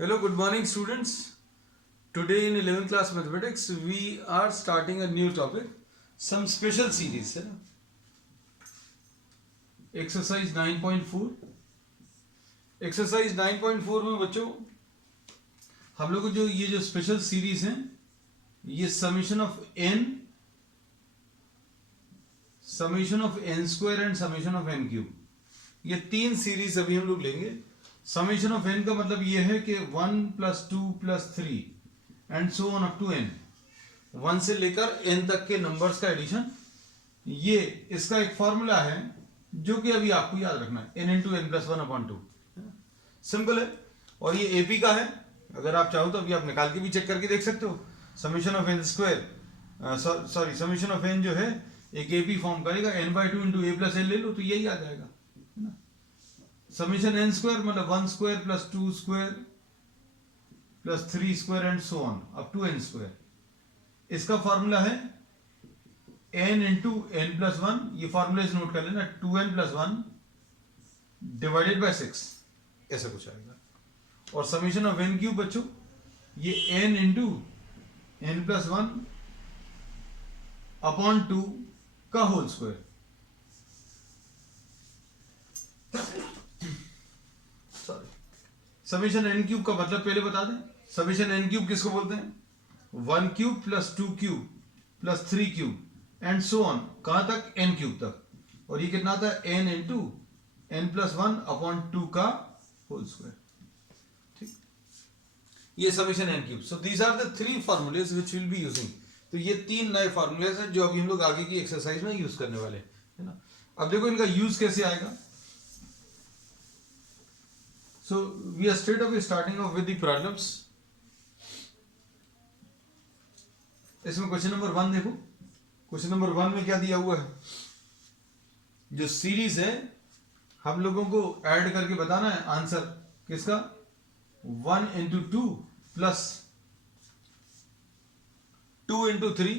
Hello, good morning students. Today in 11th class mathematics we are starting a new topic, some special series है ना. Exercise 9.4. Exercise 9.4 में बच्चों हम लोग को जो ये जो स्पेशल सीरीज है ये summation of n square and summation of n cube, ये तीन सीरीज अभी हम लोग लेंगे. समेशन ऑफ n का मतलब ये है कि 1 + 2 + 3 and so on up to n, 1 से लेकर n तक के नंबर्स का एडिशन. ये इसका एक फॉर्मूला है जो कि अभी आपको याद रखना है, n × n + 1/2. सिंपल है और ये एपी का है. अगर आप चाहो तो अभी आप निकाल के भी चेक करके देख सकते हो. Summation of n square summation of n जो है एक एपी फॉर्म करेगा, n/2 × a + l ले लो तो यही आ जाएगा. समेशन n स्क्वायर मतलब 1 square + 2 square + 3 square and so on up to n square. इसका फॉर्मूला है n × n + 1. ये फॉर्मूला इसे नोट कर लेना, 2n + 1 / 6 ऐसा कुछ आएगा. और समेशन ऑफ n क्यूब बच्चों ये n × n + 1 / 2 का whole square. Summation n cube का मतलब पहले बता दें. समेशन n क्यूब किसको बोलते हैं? 1 cube + 2 cube + 3 cube and so on, कहां तक? n क्यूब तक. और ये कितना आता है? n × n + 1 / 2 का होल स्क्वायर. ठीक, ये summation n cube. So these are the 3 formulae which will be using. तो ये 3 नए फॉर्मूलेज हैं जो अभी हम लोग आगे की एक्सरसाइज में यूज करने वाले हैं ना. अब देखो इनका यूज कैसे आएगा. So we are straight away starting off with the problems. इसमें क्वेश्चन नंबर 1 देखो. क्वेश्चन नंबर 1 में क्या दिया हुआ है? जो सीरीज है हम लोगों को ऐड करके बताना है आंसर किसका? 1 × 2 + 2 × 3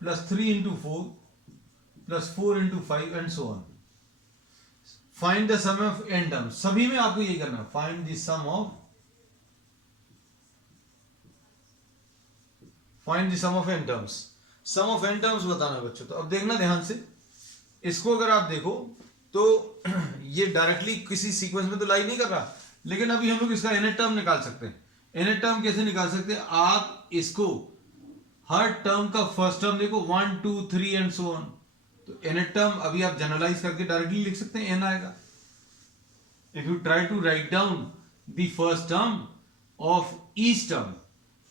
+ 3 × 4 + 4 × 5 and so on. Find the sum of n terms. सभी में आपको यही करना है, find the sum of n terms. Sum of n terms बताना है बच्चों. तो अब देखना ध्यान से, इसको अगर आप देखो तो ये डायरेक्टली किसी सीक्वेंस में तो लाई नहीं कर रहा, लेकिन अभी हम लोग इसका nth टर्म निकाल सकते हैं. nth टर्म कैसे निकाल सकते हैं? आप इसको हर टर्म का फर्स्ट टर्म देखो, 1 2 3 एंड सो ऑन. तो nth टर्म अभी आप जनरलाइज करके डायरेक्टली लिख सकते हैं, n आएगा. If you try to write down the first term of each term,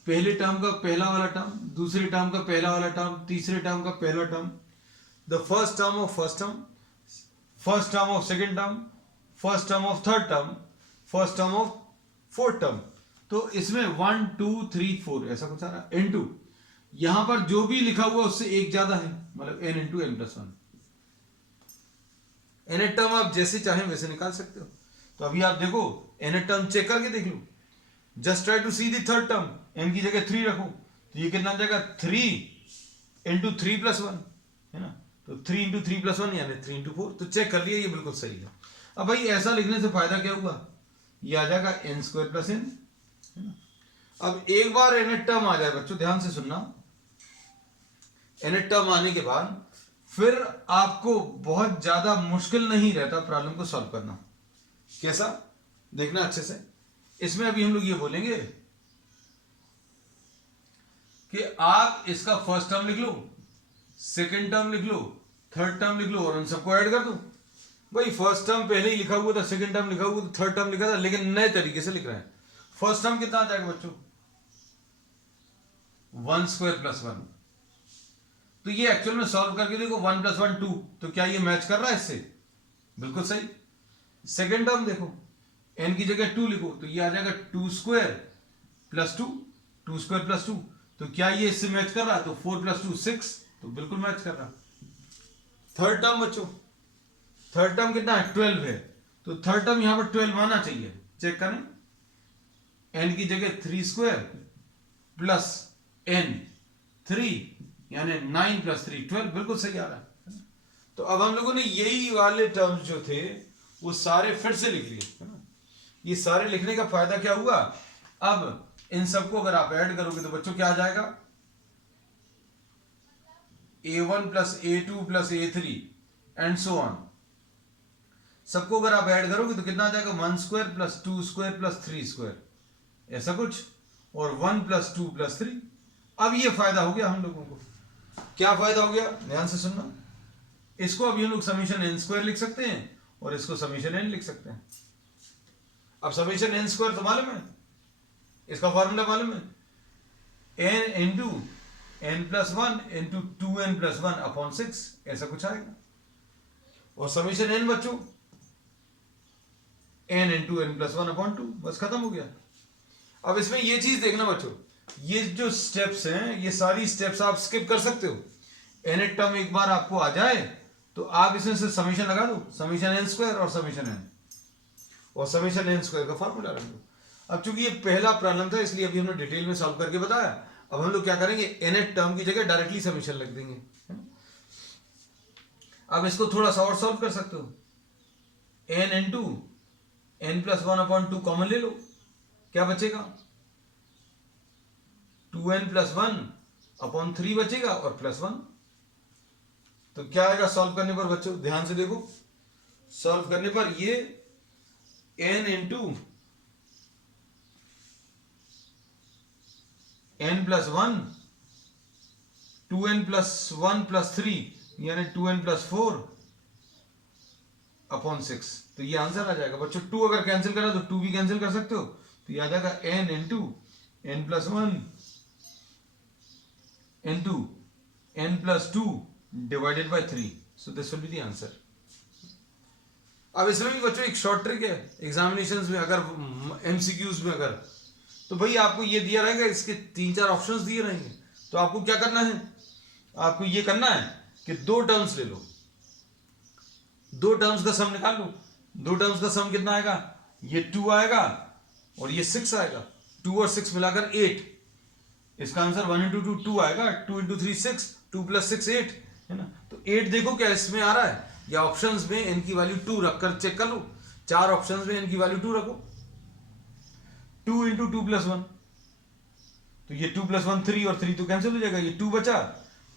पहले टर्म का पहला वाला टर्म, दूसरे टर्म का पहला वाला टर्म, तीसरे टर्म का पहला term, the first term of first term, first term of second term, first term of third term, first term of fourth term. तो इसमें 1 2 3 4 ऐसा कुछ आ रहा है. n2 यहां पर जो भी लिखा हुआ उससे एक ज्यादा है, मतलब n × n + 1. nth टर्म आप जैसे चाहें वैसे निकाल सकते हो. तो अभी आप देखो nth टर्म चेक करके देख लो. Just try to see the third term. n की जगह 3 रखो तो ये कितना जाएगा? 3 × 3 + 1 है ना. तो 3 × 3 + 1 यानी 3 × 4. तो चेक कर लिया, ये बिल्कुल सही है. अब भाई ऐसा लिखने से फायदा क्या हुआ? ये आ जाएगा n² + n है ना. अब एक बार nth टर्म आ जाए बच्चों, ध्यान से सुनना, nth टर्म आने के बाद फिर आपको बहुत ज्यादा मुश्किल नहीं रहता प्रॉब्लम को सॉल्व करना. कैसा? देखना अच्छे से. इसमें अभी हम लोग ये बोलेंगे कि आप इसका फर्स्ट टर्म लिख लो, सेकंड टर्म लिख लो, थर्ड टर्म लिख लो और उन सबको ऐड कर दो. भाई फर्स्ट टर्म पहले ही लिखा हुआ था, सेकंड टर्म लिखा हुआ था, थर्ड टर्म लिखा था, लेकिन नए तरीके से लिख रहे हैं. फर्स्ट टर्म कितना आ जाएगा बच्चों? 1² + 1. तो ये एक्चुअल में सॉल्व करके देखो, 1 + 1 2. तो क्या ये मैच कर रहा है इससे? बिल्कुल सही. सेकेंड टर्म देखो, n की जगह 2 लिखो तो ये आ जाएगा 2² + 2, 2² + 2. तो क्या ये इससे मैच कर रहा है? तो 4 + 2 6. तो बिल्कुल मैच कर रहा. थर्ड टर्म बच्चों, थर्ड टर्म कितना है? 12 है. तो थर्ड टर्म यहां पर 12 आना चाहिए. चेक करें, n की जगह 3² + n 3 यानी 9 + 3 12. बिल्कुल सही आ रहा है. तो अब हम लोगों ने यही वाले टर्म्स जो थे वो सारे फिर से लिख लिए है ना. ये सारे लिखने का फायदा क्या हुआ, अब इन सबको अगर आप ऐड करोगे तो बच्चों क्या आ जाएगा, a1 plus a2 plus a3 and so on. सबको अगर आप ऐड करोगे तो कितना आ जाएगा, 1 square plus 2 square plus 3 square, ऐसा कुछ, और 1 प्लस 2 प्लस 3। अब ये फायदा हो गया हम लोगों को। क्या फायदा हो गया, ध्यान से सुनना। इसको अब हम लोग समीशन एन स्क्वायर लिख सकते हैं और इसको समीशन एन लिख सकते हैं। अब समीशन एन स्क्वायर तो मालूम है, इसका फॉर्मूला मालूम है, n into n plus one into 2n plus 1 upon 6, ऐसा कुछ आएगा। और समीशन एन बच्चों n into n plus 1 upon 2, बस खत्म हो गया। अब इसमें ये चीज देखना बच्चों, ये जो स्टेप्स हैं ये सारी स्टेप्स आप स्किप कर सकते हो। एन टर्म एक बार आपको आ जाए तो आप इसमें से समीशन लगा दो, समीशन एन स्क्वायर और समीशन एन, और समीशन एन स्क्वायर का फॉर्मूला रख दो। अब चूंकि ये पहला प्रॉब्लम था इसलिए अभी हमने डिटेल में सॉल्व करके बताया। अब हम लोग क्या करेंगे, एन टर्म की जगह डायरेक्टली समीशन लिख देंगे, है ना। अब इसको थोड़ा सा और सॉल्व कर सकते हो, n into n plus 1 upon 2 common ले लो, क्या बचेगा, 2n प्लस 1 अपॉन 3 बचेगा और प्लस 1। तो क्या आएगा सॉल्व करने पर बच्चों, ध्यान से देखो, सॉल्व करने पर ये n into n plus 1, 2n plus 1 plus 3 यानी 2n प्लस 4 अपॉन 6। तो ये आंसर आ जाएगा बच्चों। 2 अगर कैंसिल करा तो 2 भी कैंसिल कर सकते हो, तो ये आ जाएगा n into n plus 1 into n plus 2 divided by 3। So this will be the answer. अब इसमें भी बच्चों एक शॉर्ट ट्रिक है, एग्जामिनेशंस में अगर एमसीक्यूज में अगर, तो भाई आपको ये दिया रहेगा, इसके 3-4 ऑप्शंस दिए रहेंगे, तो आपको क्या करना है, आपको ये करना है कि 2 टर्म्स ले लो, 2 टर्म्स का सम निकाल लो। 2 टर्म्स का सम कितना आएगा, ये 2 आएगा और ये 6 आएगा, 2 और 6 मिलाकर 8। इसका आंसर 1 इंटू 2 2 आएगा, 2 इंटू 3 6, 2 प्लस 6 8, है ना। तो 8 देखो क्या इसमें आ रहा है, या ऑप्शंस में n की वैल्यू 2 रखकर चेक कर लो। 4 ऑप्शंस में n की वैल्यू 2 रखो, 2 इंटू 2 प्लस 1, तो ये 2 प्लस 1 3 और 3 तो कैंसिल हो जाएगा, ये 2 बचा,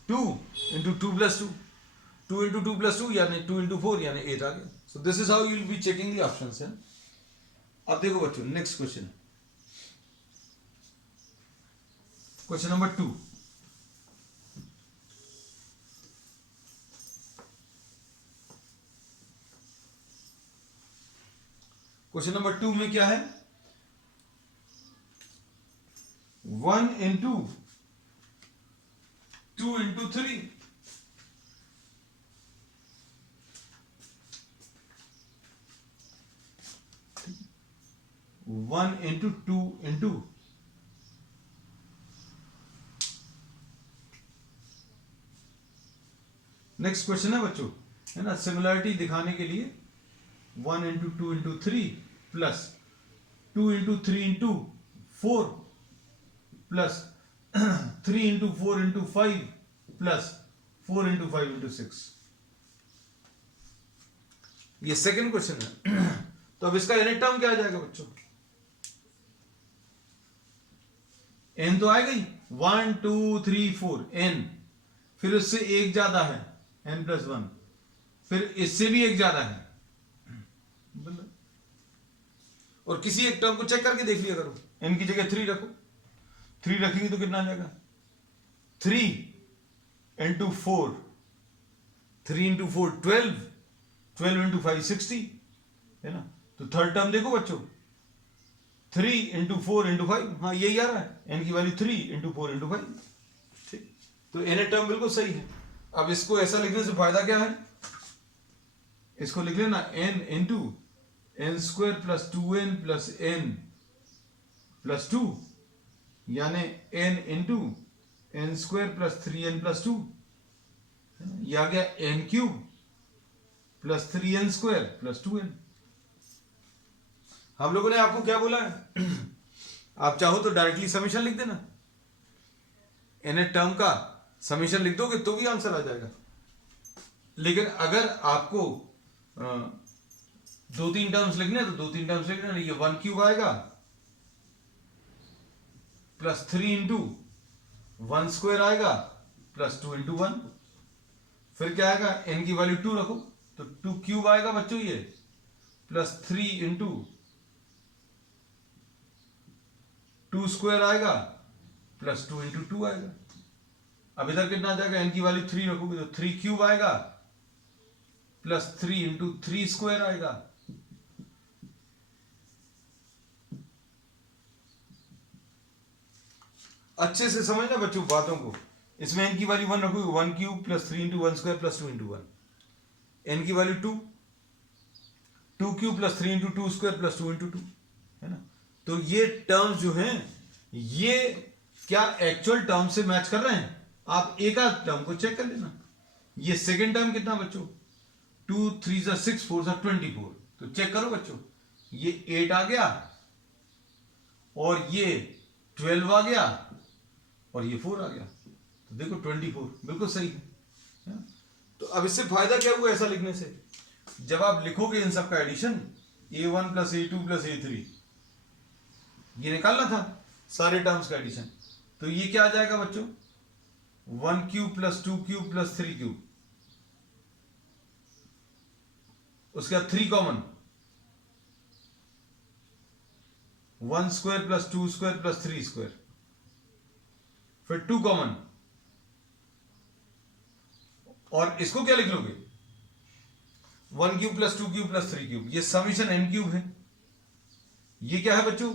2 इंटू 2 प्लस 2, 2 इंटू 2 प्लस 2 यानी 2 इंटू 4 यानी 8 आ गया। So this is how you will be checking the options है। अब देखो बच्चों next question, question number 2। Question number 2 में क्या है, 1 into 2 into 3 1 into 2 into next question है बच्चों, है ना, सिमिलरिटी दिखाने के लिए 1 into 2 into 3 plus 2 into 3 into 4 plus 3 into 4 into 5 plus 4 into 5 into 6। ये सेकेंड क्वेश्चन है। तो अब इसका यूनिट टर्म क्या आ जाएगा बच्चों, n तो आएगा ही, 1 2 3 4 n, फिर उससे एक ज्यादा है n प्लस 1, फिर इससे भी एक ज्यादा है, और किसी एक टर्म को चेक करके देख लिया करो, n की जगह 3 रखो, 3 रखेंगे तो कितना आ जाएगा, 3 इंटू 4, 3 इंटू 4 12, 12 इंटू 5 60, है ना। तो थर्ड टर्म देखो बच्चों, 3 इंटू 4 इंटू 5, हाँ यही आ रहा है, n की वैल्यू 3 इंटू 4 इंटू 5, ठीक। तो n टर्म बिल्कुल सही है। अब इसको ऐसा लिखने से फायदा क्या है, इसको लिख लेना n into n square plus 2n plus n plus 2, यानी n into n square plus 3n plus 2, यह आ गया n cube plus 3n square plus 2n। हम लोगों ने आपको क्या बोला है, आप चाहो तो डायरेक्टली समीशन लिख देना, n टर्म का समीशन लिख दोगे तो भी आंसर आ जाएगा। लेकिन अगर आपको दो तीन टर्म्स लिखने तो दो तीन टर्म्स लिखने, ये 1 क्यूब आएगा प्लस 3 इंटू 1 स्क्वायर आएगा प्लस 2 इंटू 1, फिर क्या आएगा n की वैल्यू 2 रखो तो 2 क्यूब आएगा बच्चों ये प्लस 3 इंटू 2 स्क्वायर आएगा प्लस 2 इंटू 2 आएगा। अब इधर कितना आ जाएगा, n की वैल्यू 3 रखोगे तो 3 क्यूब आएगा प्लस 3 इंटू 3 स्क्वायर आएगा। अच्छे से समझना बच्चों बातों को, इसमें n की वैल्यू 1 रखोगे 1 cube plus 3 into 1 square plus 2 into 1, n की value 2, 2 cube plus 3 into 2 square plus 2 into 2, है ना। तो ये टर्म्स जो हैं ये क्या एक्चुअल टर्म से मैच कर रहे हैं, आप एक आध टर्म को चेक कर लेना। ये सेकेंड टर्म कितना बच्चों, 2 3 जा 6 4 जा 24, तो चेक करो बच्चों, ये 8 आ गया और ये 12 आ गया और ये 4 आ गया, तो देखो 24 बिल्कुल सही है। तो अब इससे फायदा क्या हुआ ऐसा लिखने से, जब आप लिखोगे इन सब का addition a1 plus a2 plus a3, ये निकालना था सारे टर्म्स का एडिशन, तो ये क्या आ जाएगा बच्चों 1 cube plus 2 cube plus 3 cube, उसके बाद 3 common, 1 square plus 2 square plus 3 square, फिर 2 कॉमन, और इसको क्या लिख लोगे 1 cube plus 2 cube plus 3 cube, ये समीशन n क्यूब है, ये क्या है बच्चों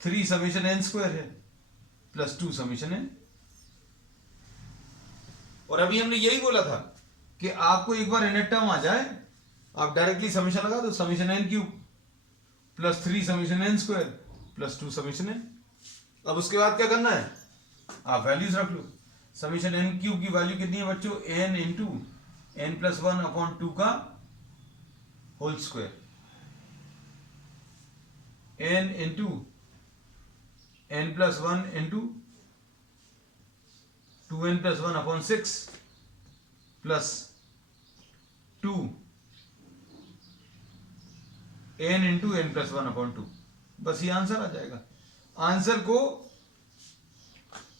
3 समीशन n स्क्वायर है प्लस 2 समीशन n। और अभी हमने यही बोला था कि आपको एक बार इनट टर्म आ जाए आप डायरेक्टली समीशन लगा दो, summation n cube plus 3 summation n square plus 2 summation n। अब उसके बाद क्या करना है, आप वैल्यूज रख लो, समीशन n क्यूब की वैल्यू कितनी है बच्चों n into n plus 1 upon 2 का whole square, n into n plus 1 into 2n plus 1 upon 6 plus 2 n into n plus 1 upon 2, बस ये आंसर आ जाएगा। आंसर को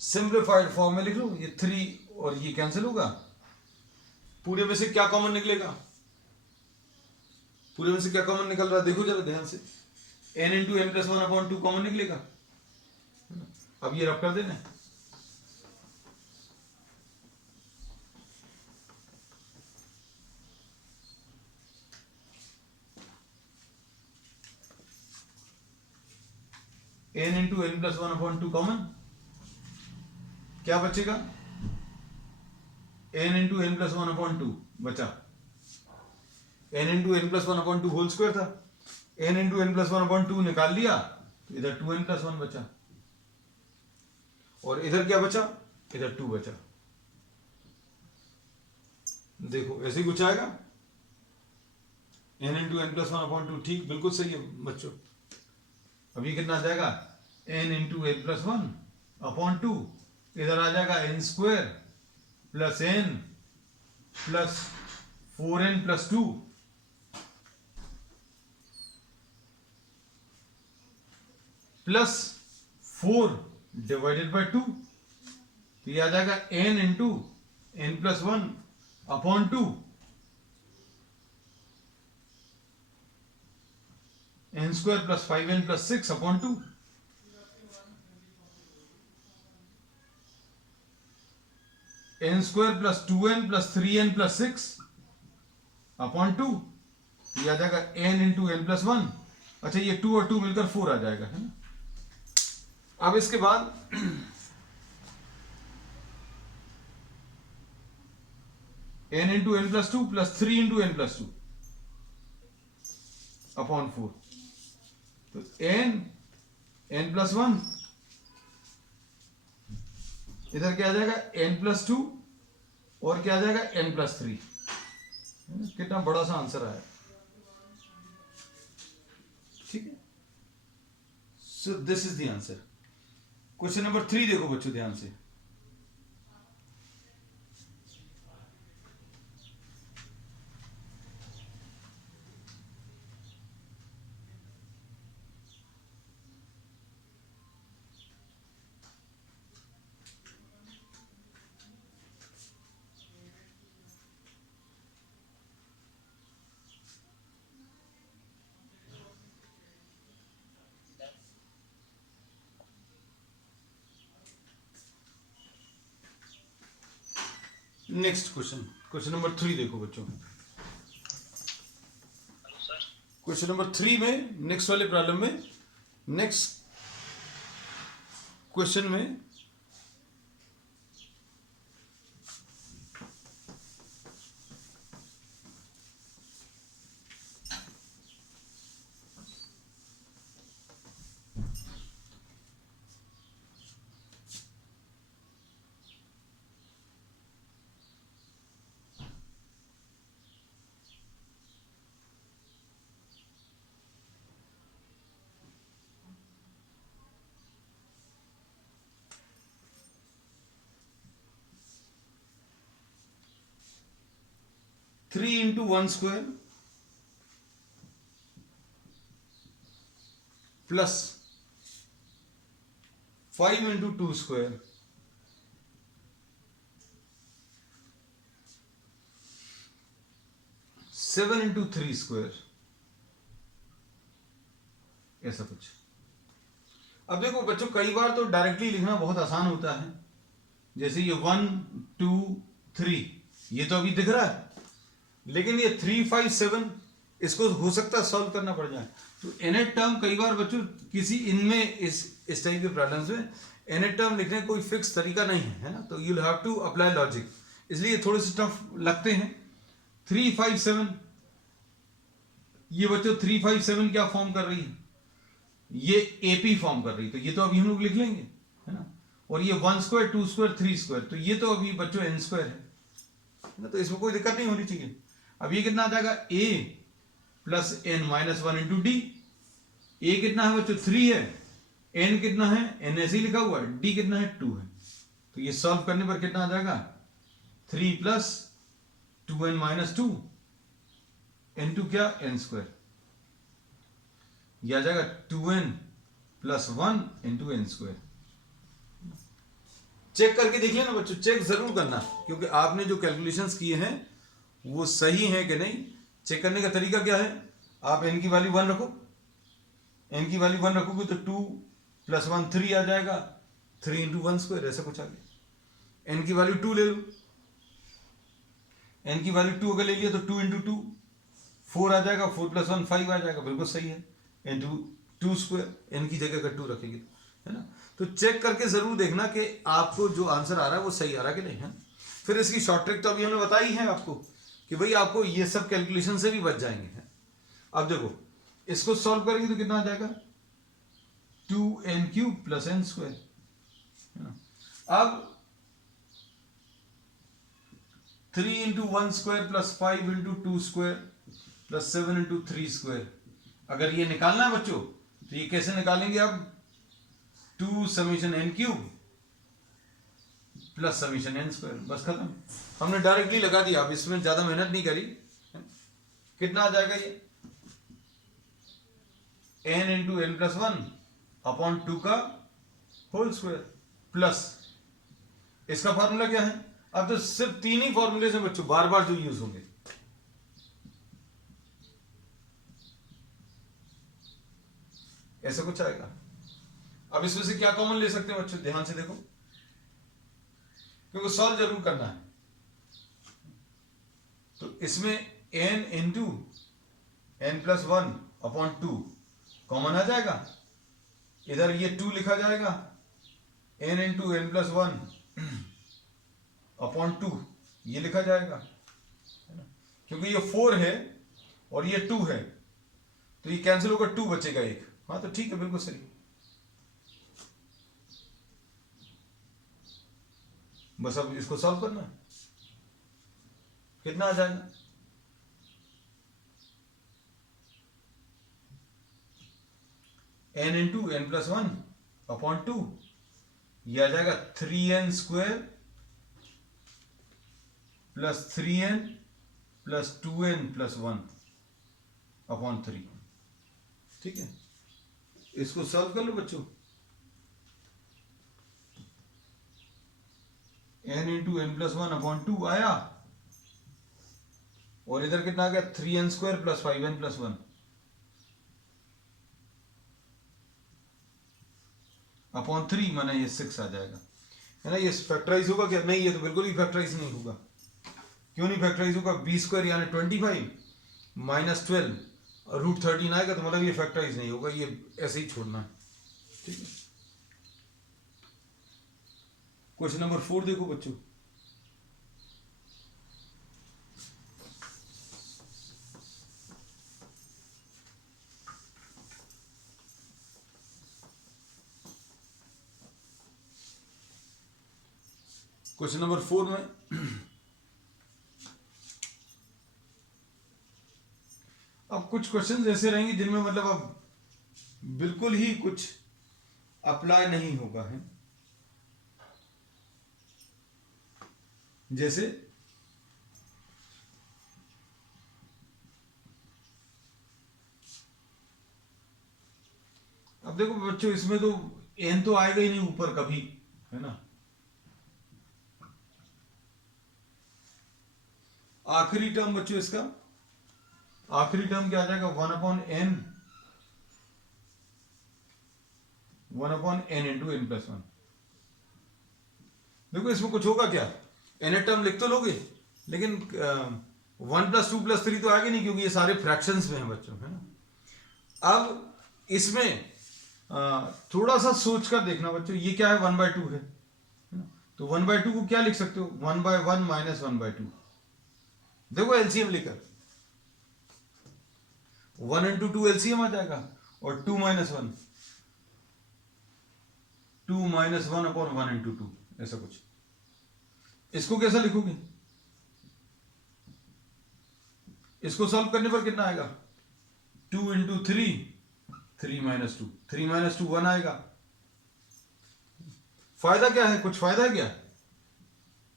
सिंप्लीफाइड फॉर्म में लिख लो, ये 3 और ये कैंसिल होगा, पूरे में से क्या कॉमन निकलेगा, पूरे में से क्या कॉमन निकल रहा है देखो जरा ध्यान से, n into n plus 1 upon 2 common निकलेगा। अब ये रब कर देना, n into n plus 1 upon 2 common, क्या बचेगा n into n plus 1 upon 2 बचा, n into n plus 1 upon 2 whole square था, n into n plus 1 upon 2 निकाल लिया तो इधर 2n प्लस 1 बचा, और इधर क्या बचा, इधर 2 बचा। देखो ऐसे ही कुछ आएगा, n into n plus 1 upon 2, ठीक बिल्कुल सही है बच्चों। अभी कितना आ जाएगा n into n plus 1 upon 2, इधर आ जाएगा n square plus n plus 4n plus 2 plus 4 divided by 2, तो ये आ जाएगा n into n plus 1 upon 2 n square plus 5n plus 6 upon 2, n square plus 2n plus 3n plus 6 upon 2, ये आ जाएगा n into n plus 1। अच्छा ये 2 और 2 मिलकर 4 आ जाएगा, है ना। अब इसके बाद n into n plus 2 plus 3 into n plus 2 upon 4, तो n प्लस 1, इधर क्या आ जाएगा n प्लस 2 और क्या आ जाएगा n प्लस 3, कितना बड़ा सा आंसर आया, ठीक है। So this is the answer. Question number 3 देखो बच्चों ध्यान से, नेक्स्ट क्वेश्चन नंबर 3 देखो बच्चों। क्वेश्चन नंबर 3 में नेक्स्ट वाले प्रॉब्लम में, नेक्स्ट क्वेश्चन में 3 into 1 square plus 5 into 2 square seven into 3 square, ऐसा कुछ। अब देखो बच्चों, कई बार तो डायरेक्टली लिखना बहुत आसान होता है, जैसे ये 1 2 3 ये तो अभी दिख रहा है, लेकिन ये 3 5 7 इसको हो सकता है सॉल्व करना पड़ जाए। तो nth टर्म कई बार बच्चों किसी इनमें इस टाइप के प्रॉब्लम्स में nth टर्म लिखने का कोई फिक्स तरीका नहीं है ना, तो you will have to apply logic, इसलिए थोड़े से टफ लगते हैं। 3 5 7 ये बच्चों 3 5 7 क्या फॉर्म कर रही है, ये AP फॉर्म कर रही है, तो ये तो अभी हम लोग लिख लेंगे है ना। और ये 1 स्क्वायर 2 स्क्वायर 3 स्क्वायर, तो ये तो अभी बच्चों n स्क्वायर है ना, तो इसमें कोई दिक्कत नहीं होनी चाहिए। अब ये कितना आ जाएगा a plus n minus 1 into d. A कितना है बच्चों 3 है, n कितना है n ऐसे ही लिखा हुआ है, d कितना है 2 है, तो ये सॉल्व करने पर कितना आ जाएगा 3 प्लस 2n माइनस 2 इंटू क्या n स्क्वायर, यह आ जाएगा 2n plus 1 into n square. Check करके देख लेना बच्चों, चेक जरूर करना, क्योंकि आपने जो कैलकुलेशंस किए हैं वो सही है कि नहीं। चेक करने का तरीका क्या है, आप n की वैल्यू 1 रखो, n की वैल्यू 1 रखोगे तो 2 प्लस 1 3 आ जाएगा, 3 इंटू 1 स्क्वायर ऐसा कुछ आ गया। n की वैल्यू 2 ले लो, n की वैल्यू 2 अगर ले लिया तो 2 इंटू 2 4 आ जाएगा, 4 प्लस 1 5 आ जाएगा, बिल्कुल सही है, इंटू 2 स्क्वायर, n की जगह अगर 2 रखेंगे है ना। तो चेक करके जरूर देखना कि आपको जो आंसर आ रहा है वो सही आ रहा है कि नहीं है। फिर इसकी शॉर्ट ट्रिक तो अभी हमने बताई है आपको कि भाई आपको ये सब कैलकुलेशन से भी बच जाएंगे है। अब देखो इसको सॉल्व करेंगे तो कितना आ जाएगा 2n cube plus n square है ना। अब 3 into 1 square plus 5 into 2 square plus 7 into 3 square, अगर ये निकालना है बच्चों तो ये कैसे निकालेंगे, अब 2 summation n cube plus summation n square, बस खत्म, हमने डायरेक्टली लगा दिया। अब इसमें ज्यादा मेहनत नहीं करी, कितना आ जाएगा ये n into n plus 1 upon 2 का होल स्क्वायर प्लस इसका फॉर्मूला क्या है। अब तो सिर्फ 3 ही फॉर्मूले से बच्चों बार बार जो यूज होंगे, ऐसा कुछ आएगा। अब इसमें से क्या कॉमन ले सकते हैं बच्चों, ध्यान से देखो, क्योंकि सॉल्व जरूर करना है। तो इसमें n into n plus 1 upon 2 common आ जाएगा, इधर ये 2 लिखा जाएगा, n into n plus 1 upon 2 ये लिखा जाएगा है ना, क्योंकि ये 4 है और ये 2 है, तो ये कैंसिल होकर 2 बचेगा एक, हाँ तो ठीक है, बिल्कुल सही। बस अब इसको सॉल्व करना है, कितना आ जाएगा n into n plus 1 upon 2, यह आ जाएगा 3n square plus 3n plus 2n plus 1 upon 3, ठीक है। इसको सॉल्व कर लो बच्चों, n into n plus 1 upon 2 आया, और इधर कितना आ गया 3n square plus 5n plus 1 upon 3, माना ये 6 आ जाएगा है ना। ये फैक्टराइज होगा क्या, नहीं ये तो बिल्कुल ही फैक्टराइज नहीं होगा, क्यों नहीं फैक्टराइज होगा? बी स्क्वायर यानी 25 माइनस 12 और रूट 13 आएगा, तो मतलब ये फैक्टराइज नहीं होगा, ये ऐसे ही छोड़ना है। ठीक है, क्वेश्चन नंबर 4 देखो बच्चों। क्वेश्चन नंबर 4 में अब कुछ क्वेश्चन ऐसे रहेंगे जिनमें मतलब अब बिल्कुल ही कुछ अप्लाई नहीं होगा है। जैसे अब देखो बच्चों, इसमें तो एन तो आएगा ही नहीं ऊपर कभी, है ना। आखिरी टर्म बच्चों इसका, आखिरी टर्म क्या आ जाएगा? 1/n into n plus 1। देखो इसमें कुछ होगा क्या? n टर्म लिख तो लोगे, लेकिन 1 + 2 + 3 तो आगे नहीं, क्योंकि ये सारे फ्रैक्शंस में हैं बच्चों, है ना। अब इसमें थोड़ा सा सोच कर देखना बच्चों, ये क्या है? 1/2 है ना। तो 1/2 को क्या लिख सकते हो? 1/1 माइनस 1/2। देखो एलसीएम लेकर 1 × 2 एलसीएम आ जाएगा, और 2 - 1 2 - 1/1 × 2, ऐसा कुछ। इसको कैसा लिखोगे? इसको सॉल्व करने पर कितना आएगा? 2 × 3 3 - 2 3 - 2 1 आएगा। फायदा क्या है? कुछ फायदा है क्या?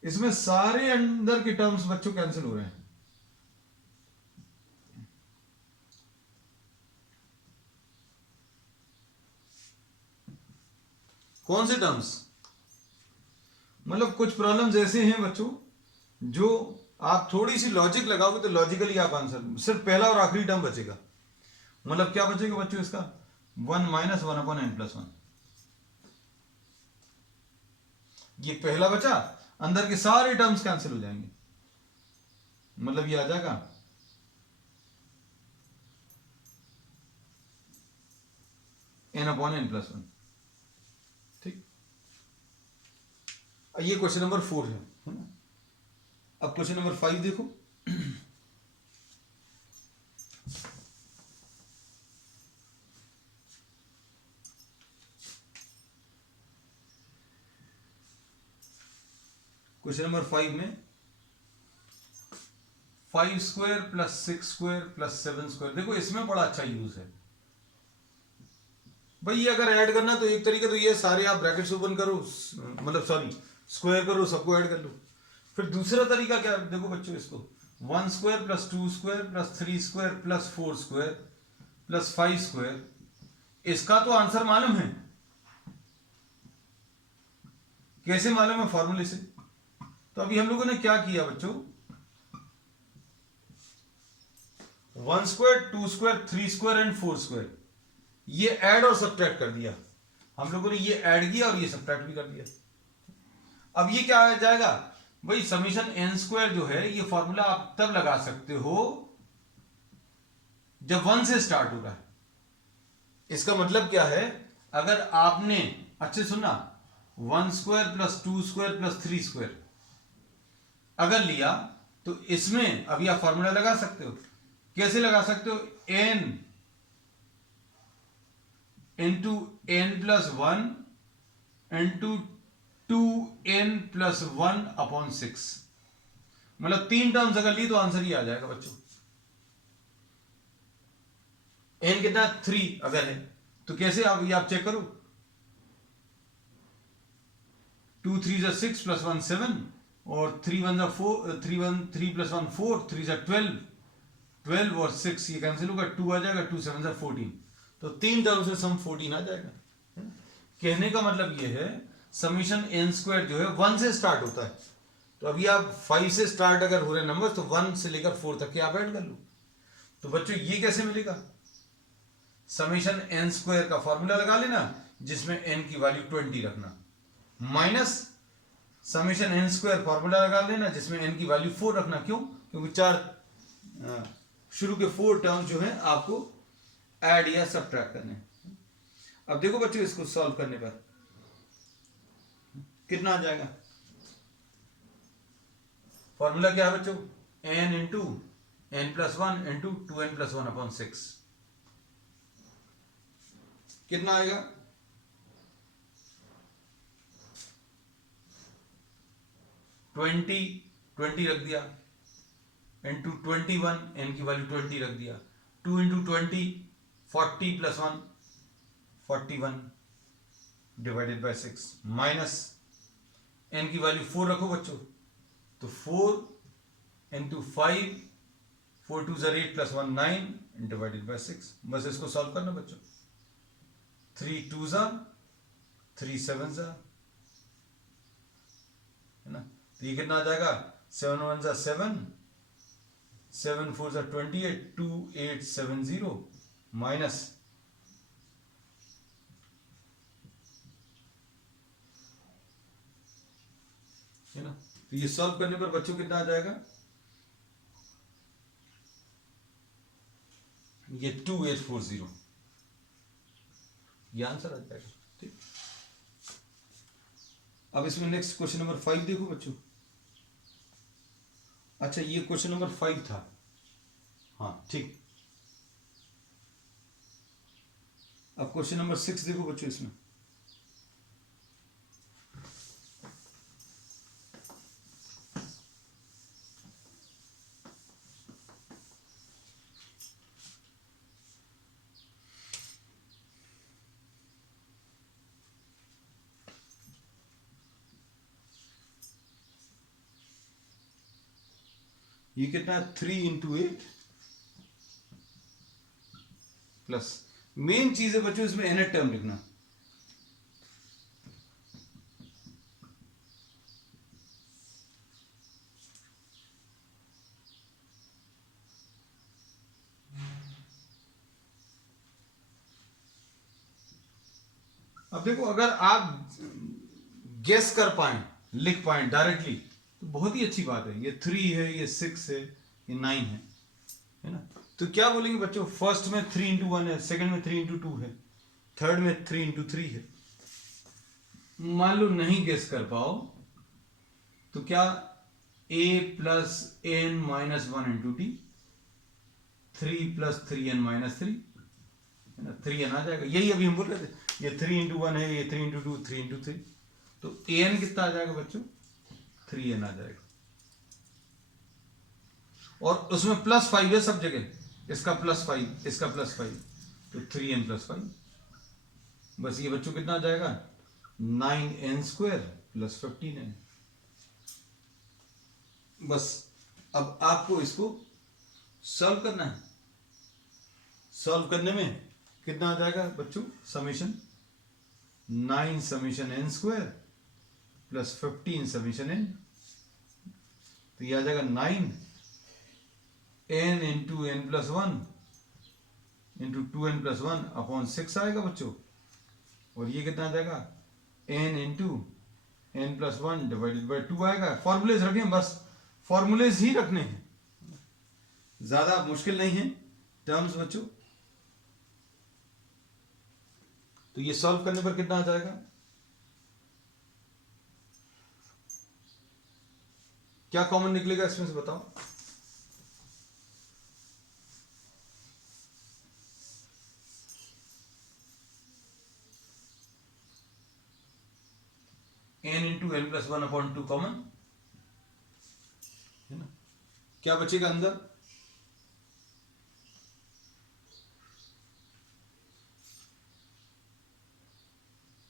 इसमें सारे अंदर के टर्म्स बच्चों कैंसिल हो रहे हैं। कौन से टर्म्स? मतलब कुछ प्रॉब्लम्स ऐसे हैं बच्चों, जो आप थोड़ी सी लॉजिक लगाओगे तो लॉजिकली आप आंसर, सिर्फ पहला और आखिरी टर्म बचेगा। मतलब क्या बचेगा बच्चों इसका? 1 - 1/n + 1। ये पहला बचा, अंदर के सारे टर्म्स कैंसिल हो जाएंगे, मतलब ये आ जाएगा n/n + 1। ठीक, ये क्वेश्चन नंबर 4 है ना। अब क्वेश्चन नंबर 5 देखो। क्वेश्चन नंबर 5 में 5² + 6² + 7²। देखो इसमें बड़ा अच्छा यूज है भाई। ये अगर ऐड करना तो एक तरीका तो ये, सारे आप ब्रैकेट्स ओपन करो, मतलब सॉरी स्क्वायर करो, सबको ऐड कर लो। फिर दूसरा तरीका क्या? देखो बच्चों, इसको 1² + 2² + 3² + 4² + 5²। इसका तो आंसर मालूम है। कैसे मालूम है? फॉर्मूले से। तो अभी हम लोगों ने क्या किया बच्चों? 1², 2², 3² एंड 4², ये ऐड और सब्ट्रैक्ट कर दिया हम लोगों ने। ये ऐड किया और ये सब्ट्रैक्ट भी कर दिया। अब ये क्या आ जाएगा भाई? σn² जो है, ये फॉर्मूला आप तब लगा सकते हो जब 1 से स्टार्ट हो रहा है। इसका मतलब क्या है? अगर आपने अच्छे सुना, 1² + 2² + 3² अगर लिया, तो इसमें अभी आप फॉर्मूला लगा सकते हो। कैसे लगा सकते हो? n × n + 1 × 2n + 1/6। मतलब 3 टर्म्स अगर ली तो आंसर ही आ जाएगा बच्चों। n कितना? 3 अगर है तो कैसे? आप ये आप चेक करो, 2 × 3 = 6 + 1 7, और 3 × 1 = 4, 3 + 1 4, 3 × 12 12 और 6 ये कैंसिल होगा, 2 आ जाएगा, 2 × 7 = 14। तो 3 टर्म से सम 14 आ जाएगा। कहने का मतलब ये है, σn² जो है 1 से स्टार्ट होता है। तो अभी आप 5 से स्टार्ट अगर हो रहे नंबर, तो 1 से लेकर 4 तक के आप ऐड कर लो। तो बच्चों ये कैसे मिलेगा? σn² का फॉर्मूला लगा लेना, जिसमें n की वैल्यू 20 रखना, minus summation n square formula लगा लेना जिसमें एन की वैल्यू 4 रखना। क्यों? क्योंकि शुरू के 4 टर्म जो है आपको ऐड या सबट्रैक्ट करने। अब देखो बच्चों, इसको सॉल्व करने पर कितना आ जाएगा? फॉर्मूला क्या है बच्चों? N into n plus one into 2n plus 1/6। कितना आएगा? 20 रख दिया इंटू 21, एन की वैल्यू 20 रख दिया। 2 into 20 40 plus 1 41 divided by 6 minus n की वैल्यू 4 रखो बच्चों, तो 4 इंटू 5 4 2 8 प्लस 1 9 डिवाइडेड बाय 6। बस इसको सॉल्व करना बच्चों। 3 2 3 7 है ना, तो ये कितना आ जाएगा? 7 1 7 7 4 28 2870 माइनस है ना, तो ये सॉल्व करने पर बच्चों कितना आ जाएगा? ये 2840 ये आंसर आ जाएगा। ठीक, अब इसमें नेक्स्ट क्वेश्चन नंबर 5 देखो बच्चों। अच्छा, ये क्वेश्चन नंबर 5 था। हाँ ठीक, अब क्वेश्चन नंबर 6 देखो बच्चों। इसमें ये कितना है? 3 इंटू 8 प्लस, मेन चीज है बच्चों इसमें nth टर्म लिखना। अब देखो, अगर आप गेस कर पाए, लिख पाए डायरेक्टली, तो बहुत ही अच्छी बात है। ये 3 है, ये 6 है, ये 9 है ना। तो क्या बोलेंगे बच्चों? फर्स्ट में 3 इंटू 1 है, सेकंड में 3 इंटू 2 है, थर्ड में 3 इंटू 3 है। मान लो नहीं गेस कर पाओ तो क्या? a plus n minus 1 into t, 3 plus 3n minus 3 है ना, 3n आ जाएगा। यही अभी हम बोल रहे थे, ये 3 इंटू 1 है, ये 3 इंटू 2 3 इंटू 3, तो an कितना आ जाएगा बच्चों? 3n आ जाएगा। और उसमें प्लस 5 है सब जगह, इसका प्लस 5, इसका प्लस 5, तो 3n प्लस 5। बस ये बच्चों कितना आ जाएगा? 9n square plus 15n। बस अब आपको इसको सॉल्व करना है। सॉल्व करने में कितना आ जाएगा बच्चों? Summation 9 summation n square plus 15 summation n, तो ये आ जाएगा 9 n into n plus 1 into 2n plus 1 upon 6 आएगा बच्चों। और ये कितना आ जाएगा? n into n plus 1 divided by 2 आएगा। फॉर्मूलेज रखें, बस फॉर्मूलेज ही रखने हैं, ज्यादा मुश्किल नहीं है टर्म्स बच्चों। तो ये सॉल्व करने पर कितना आ जाएगा? क्या कॉमन निकलेगा इसमें से बताओ? n into n plus 1 upon 2 common है ना, क्या बचेगा अंदर?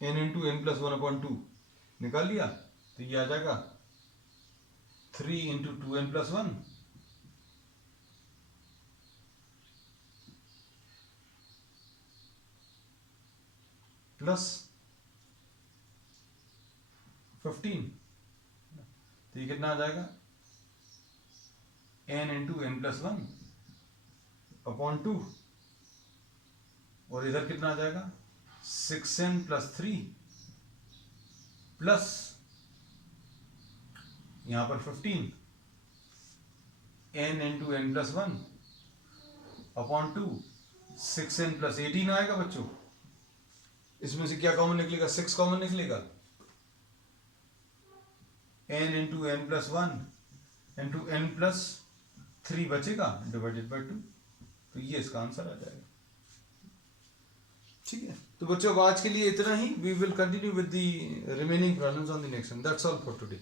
n into n plus 1 upon 2 निकाल लिया, तो ये आ जाएगा 3 इंटू 2n प्लस 1 प्लस 15, तो ये कितना आ जाएगा? n into n plus 1 upon 2, और इधर कितना आ जाएगा? 6n प्लस 3 प्लस यहां पर 15 n into n plus one upon 2 6n plus 18 आएगा बच्चों। इसमें से क्या कॉमन निकलेगा? 6 कॉमन निकलेगा। n into n plus one into n plus 3 बचेगा डिवाइडेड बाई 2। तो ये इसका आंसर आ जाएगा। ठीक है, तो बच्चों आज के लिए इतना ही। We will continue with the remaining problems on the next one. That's all for today.